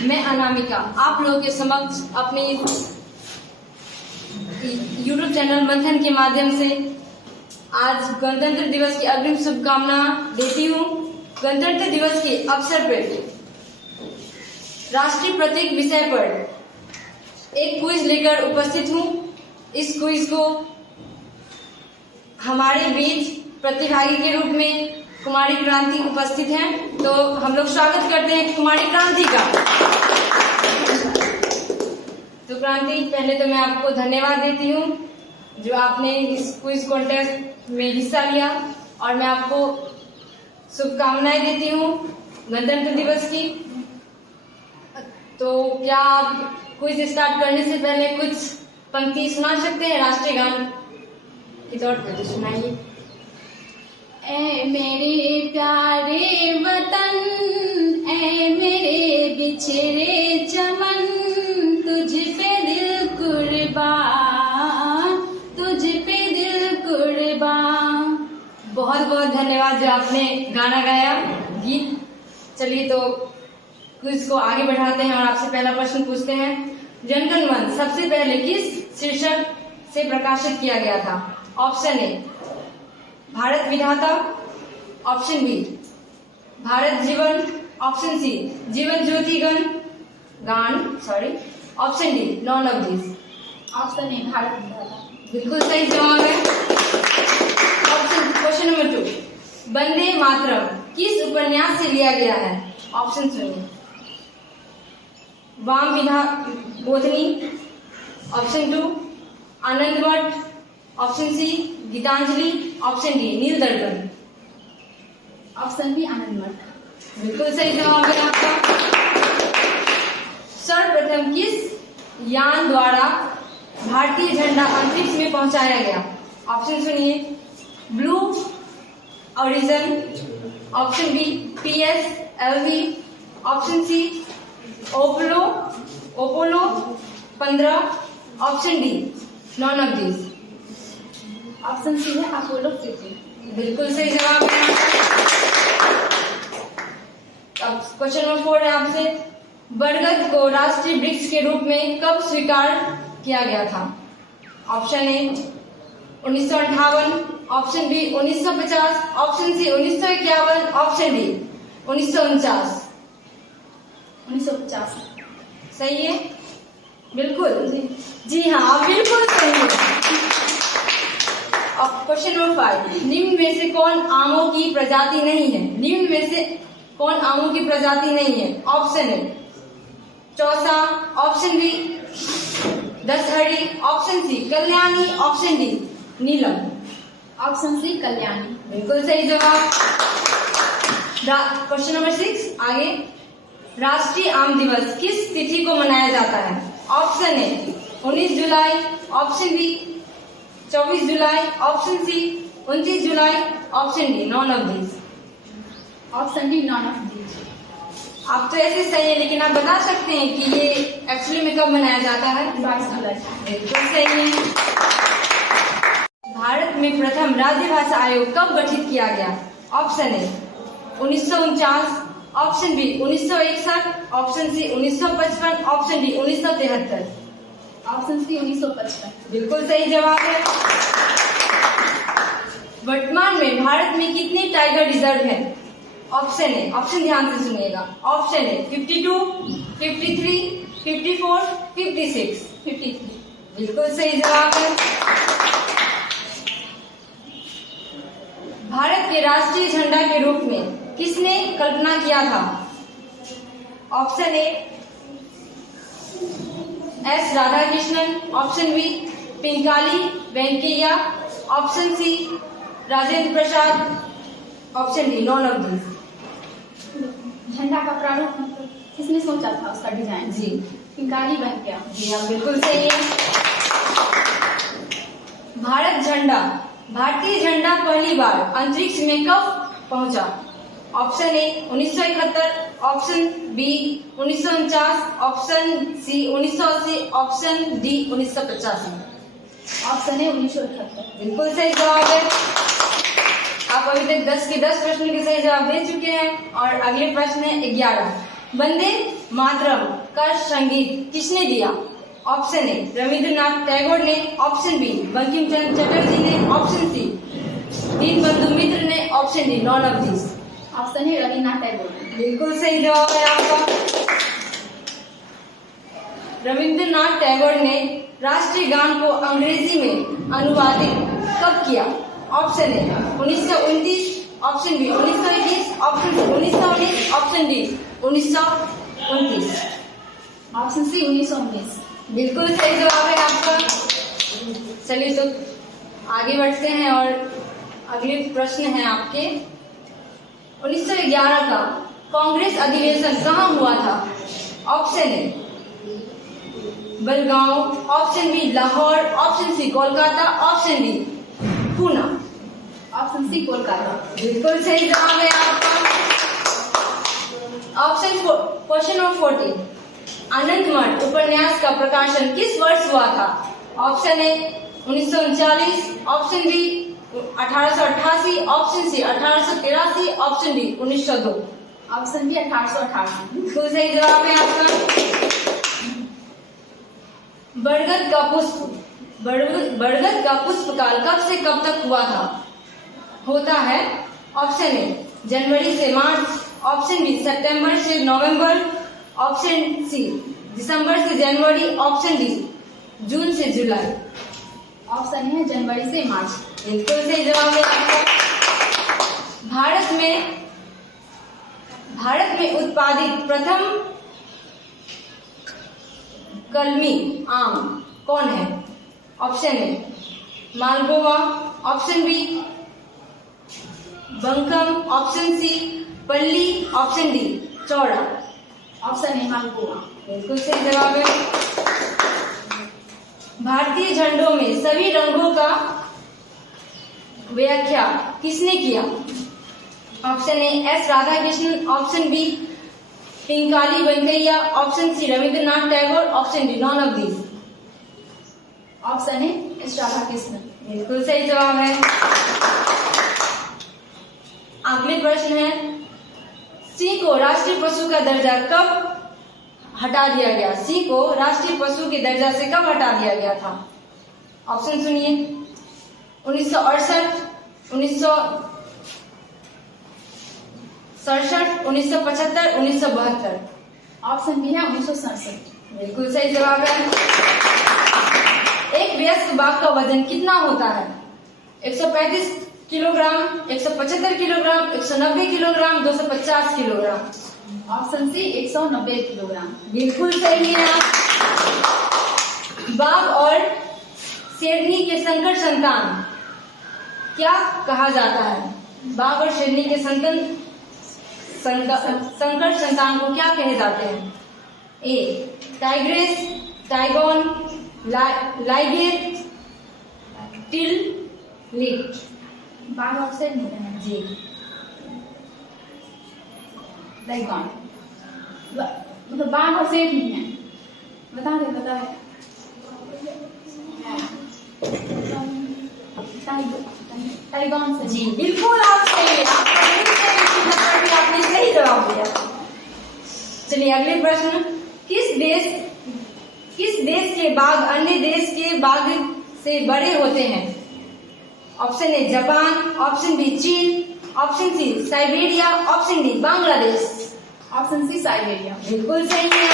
मैं अनामिका आप लोगों के समक्ष अपने YouTube चैनल मंथन के माध्यम से आज गणतंत्र दिवस की अग्रिम शुभकामना देती हूँ। गणतंत्र दिवस के अवसर पर राष्ट्रीय प्रतीक विषय पर एक क्विज लेकर उपस्थित हूँ। इस क्विज को हमारे बीच प्रतिभागी के रूप में कुमारी क्रांति उपस्थित हैं, तो हम लोग स्वागत करते हैं कुमारी क्रांति का। तो क्रांति, पहले तो मैं आपको धन्यवाद देती हूँ जो आपने इस क्विज कॉन्टेस्ट में हिस्सा लिया, और मैं आपको शुभकामनाएं देती हूँ गणतंत्र दिवस की। तो क्या आप क्विज स्टार्ट करने से पहले कुछ पंक्ति सुना सकते हैं राष्ट्रीय गान की तौर पर? तो सुनाइए। ऐ मेरे प्यारे वतन, ऐ मेरे बिछड़े चमन, तुझ पे दिल कुर्बान, तुझ पे दिल कुर्बान। बहुत बहुत धन्यवाद जो आपने गाना गाया, गीत। चलिए तो क्विज को आगे बढ़ाते हैं और आपसे पहला प्रश्न पूछते हैं। जनगण मन सबसे पहले किस शीर्षक से प्रकाशित किया गया था? ऑप्शन ए भारत विधाता, ऑप्शन बी भारत जीवन, ऑप्शन सी जीवन ज्योति गान, option D none of this. Option A Bharat विधाता। बिल्कुल सही जवाब है। क्वेश्चन नंबर 2, वंदे मातरम किस उपन्यास से लिया गया है? ऑप्शन सुनिए। वाम विधा Bodhani, option 2 Anand Math, option C Gitanjali, option D Neel Darpan. Option B आनंद मठ। बिल्कुल सही जवाब है आपका। सर्वप्रथम किस यान द्वारा भारतीय झंडा अंतरिक्ष में पहुंचाया गया? ऑप्शन सुनिए। Blue Origin, option B PSLV, option C Apollo 15, option D none of this. Option C है अपोलो 15। बिल्कुल सही जवाब है। अब क्वेश्चन नंबर 4 है आपसे। बरगद को राष्ट्रीय वृक्ष के रूप में कब स्वीकार किया गया था? Option A 1958, option B 1950, option C 1951, option D 1949। 1950 सही है? बिल्कुल जी हाँ, आप बिल्कुल सही है। अब क्वेश्चन नंबर 5, निम्न में से कौन आमों की प्रजाति नहीं है? निम्न में से कौन आमों की प्रजाति नहीं है? Option A Chausa, option B Dasheri, option C Kalyani, option D Neelam. Option C Kalyani. बिल्कुल सही जवाब। क्वेश्चन नंबर 6 आगे। राष्ट्रीय आम दिवस किस तिथि को मनाया जाता है? ऑप्शन ए 19 जुलाई, ऑप्शन बी 24 जुलाई, ऑप्शन सी 29 जुलाई, option D none of this. Option D none of this. आप तो ऐसे सही है, लेकिन आप बता सकते हैं कि ये एक्चुअली में कब मनाया जाता है? 22 जुलाई। बिल्कुल सही है। भारत में प्रथम राज्य भाषा आयोग कब गठित किया गया? Option A 1949, option B 1961, option C 1955, option D 1973। Option C 1955। बिल्कुल सही जवाब है। वर्तमान में भारत में कितने टाइगर रिजर्व हैं? ऑप्शन ए, ऑप्शन ध्यान से सुनिएगा, ऑप्शन ए 52, 53, 54, 56। 53। बिल्कुल सही जवाब है। भारत के राष्ट्रीय झंडा के रूप में किसने कल्पना किया था? Option A S Radhakrishnan, option B Pingali Venkayya, option C Rajendra Prasad, option D none of this. झंडा का प्रारूप मतलब किसने सोचा था उसका डिजाइन? जी पिंकाली वेंकैया। जी हाँ, बिल्कुल सही है। भारतीय झंडा पहली बार अंतरिक्ष में कब पहुंचा? Option A 1971, option B 1949, option C 1980, option D 1985। Option A 1971। बिल्कुल सही जवाब है। आप अभी तक 10 के 10 प्रश्नों के सही जवाब दे चुके हैं और अगले प्रश्न है 11। वंदे मातरम का संगीत किसने दिया? ऑप्शन ए रविंद्रनाथ टैगोर ने, ऑप्शन बी बंकिम चंद्र चटर्जी ने, ऑप्शन सी दीनबंधु मित्र ने, option D none of this. Option है रविन्द्रनाथ टैगोर। बिल्कुल सही जवाब है आपका। रविंद्रनाथ टैगोर ने राष्ट्रीय गान को अंग्रेजी में अनुवादित कब किया? Option A 1929, option B 1921, option C 1919, option D 1929। Option C 1919। बिल्कुल सही जवाब है आपका। चलिए तो आगे बढ़ते हैं और अगले प्रश्न है आपके। 1911 का कांग्रेस अधिवेशन कहाँ हुआ था? Option A Belgaum, option B Lahore, option C Kolkata, option D Poona. Option C Kolkata. बिल्कुल सही जवाब है आपका। ऑप्शन क्वेश्चन नंबर 14, अनंत मठ उपन्यास का प्रकाशन किस वर्ष हुआ था? Option A 1939, option B 1888, option C 1883, option D 1902। Option B 1888। बिल्कुल सही जवाब है आपका। बरगद का पुष्पकाल कब से कब तक होता है? ऑप्शन ए जनवरी से मार्च, ऑप्शन बी सितंबर से नवंबर, ऑप्शन सी दिसंबर से जनवरी, ऑप्शन डी जून से जुलाई। ऑप्शन है जनवरी से मार्च। बिल्कुल सही जवाब है आपका। भारत में उत्पादित प्रथम कलमी आम कौन है? Option A Malgova, option B Bankam, option C Palli, option D Chauda. Option A Malgova. बिल्कुल सही जवाब है। भारतीय झंडों में सभी रंगों का व्याख्या किसने किया? Option A S Radhakrishnan, option B Pingali Venkayya, option C Rabindranath Tagore, option D none of this. Option है एस राधाकृष्णन। बिल्कुल सही जवाब है। अगले प्रश्न है, सिंह को राष्ट्रीय पशु का दर्जा कब हटा दिया गया? सिंह को राष्ट्रीय पशु के दर्जा से कब हटा दिया गया था? ऑप्शन सुनिए, 1968, 1967, 1975, 1972। ऑप्शन बी है 1967। बिल्कुल सही जवाब है। एक वयस्क बाघ का वजन कितना होता है? 135 kilogram, 175 kilogram, 190 kilogram, 250 kilogram. Option C 190 kilogram. बिल्कुल सही है। बाघ और शेरनी के संकर संतान क्या कहा जाता है? बाघ और शेरनी के संकर संतान को क्या कहे जाते हैं? ए टाइग्रेस, टाइगोन, लाइगेर, टिल, लिट। बाघ और शेरनी जी टाइगोन। मतलब बाघ और शेरनी है। बता दे टाइगोन से। जी बिल्कुल आप सही। आपने सही जवाब दिया। चलिए अगले प्रश्न, किस देश के बाघ अन्य देश के बाघ से बड़े होते हैं? Option A Japan, option B China, option C Siberia, option D Bangladesh. Option C Siberia. बिल्कुल सही है।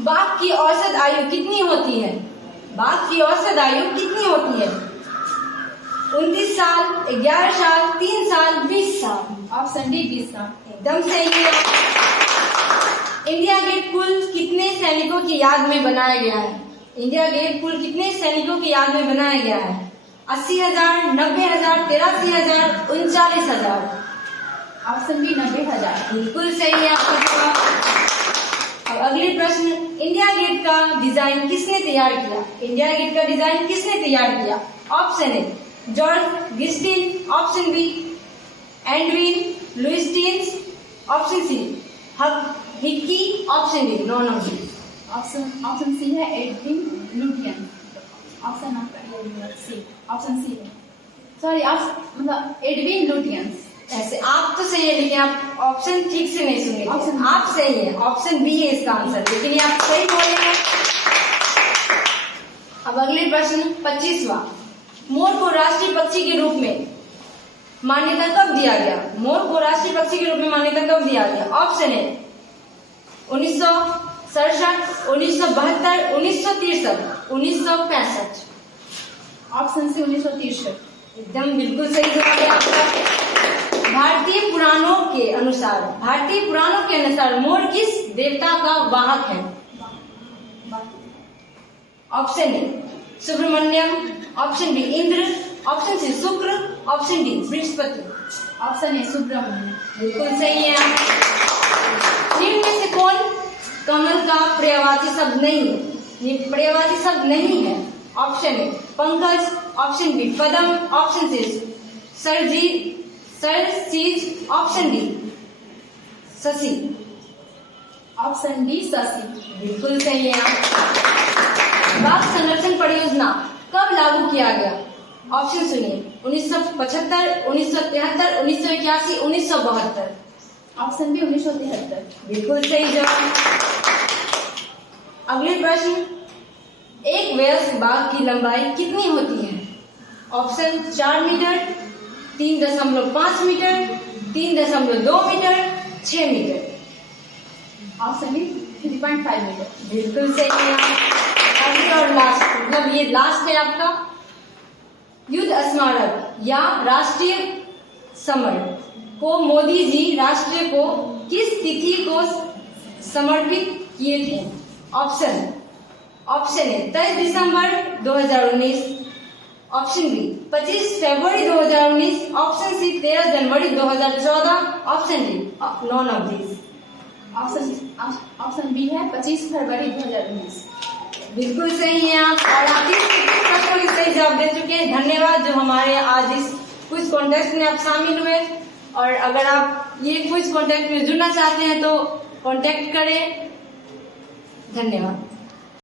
बाघ की औसत आयु कितनी होती है? बाघ की औसत आयु कितनी होती है? 29 साल, 11 साल, 3 साल, 20 साल। ऑप्शन डी 20 साल। एकदम सही है। इंडिया गेट पुल कितने सैनिकों की याद में बनाया गया है? इंडिया गेट पुल कितने सैनिकों की याद में बनाया गया है? 80,000, 90,000, 83,000, 39,000। Option B 90,000। बिल्कुल सही है आपका जवाब। अब अगले प्रश्न, इंडिया गेट का डिजाइन किसने तैयार किया? इंडिया गेट का डिजाइन किसने तैयार किया? Option A George Gistin, option B Edwin Luistin, option C Hickey, option D none of the. Option C है एडविन लुटियन। ऑप्शन सी है। सॉरी मतलब एडविन लुटियंस। ऐसे आप तो सही है, लेकिन आप ऑप्शन ठीक से नहीं सुने। ऑप्शन आप सही है, ऑप्शन बी है इसका आंसर, लेकिन ये आप सही बोले हैं। अब अगले प्रश्न 25वां, मोर को राष्ट्रीय पक्षी के रूप में मान्यता कब दिया गया? मोर को राष्ट्रीय पक्षी के रूप में मान्यता कब दिया गया? ऑप्शन है 1967, 1972, 1963, 1965। Option C 1963। एकदम बिल्कुल सही जवाब है आपका। भारतीय पुराणों के अनुसार मोर किस देवता का वाहक है? Option A Subramaniam, option B Indra, option C Shukra, option D Brihaspati. Option A Subramaniam. बिल्कुल सही है। निम्न में से कौन कमल का पर्यायवाची शब्द नहीं है? ये पर्यायवाची शब्द नहीं है। ऑप्शन ए पंकज, ऑप्शन बी पदम, ऑप्शन सी सरसीज, ऑप्शन डी शशि। ऑप्शन डी शशि। बिल्कुल सही है। बाघ संरक्षण परियोजना कब लागू किया गया? ऑप्शन सुनिए 1975, 1973, 1981, 1972। Option B 1973। बिल्कुल सही जवाब। अगले प्रश्न, एक वयस्क बाघ की लंबाई कितनी होती है? Option 4 metre, 3.5 metre, 3.2 metre, 6 metre. Option B 3.5 metre. बिल्कुल सही है। अगली और लास्ट, मतलब ये लास्ट है आपका, युद्ध स्मारक या राष्ट्रीय समर को मोदी जी राष्ट्र को किस तिथि को समर्पित किए थे? ऑप्शन ए 23 दिसंबर 2019, ऑप्शन बी 25 फरवरी 2019, ऑप्शन सी 13 जनवरी 2014, option D none of this. Option B है 25 फरवरी 2019। बिल्कुल सही है आप, और आप 30 प्रश्नों के सही जवाब दे चुके हैं। धन्यवाद जो हमारे आज इस क्विज कॉन्टेस्ट में आप शामिल हुए। और अगर आप ये क्विज कॉन्टेस्ट में जुड़ना चाहते हैं तो कांटेक्ट करें। धन्यवाद।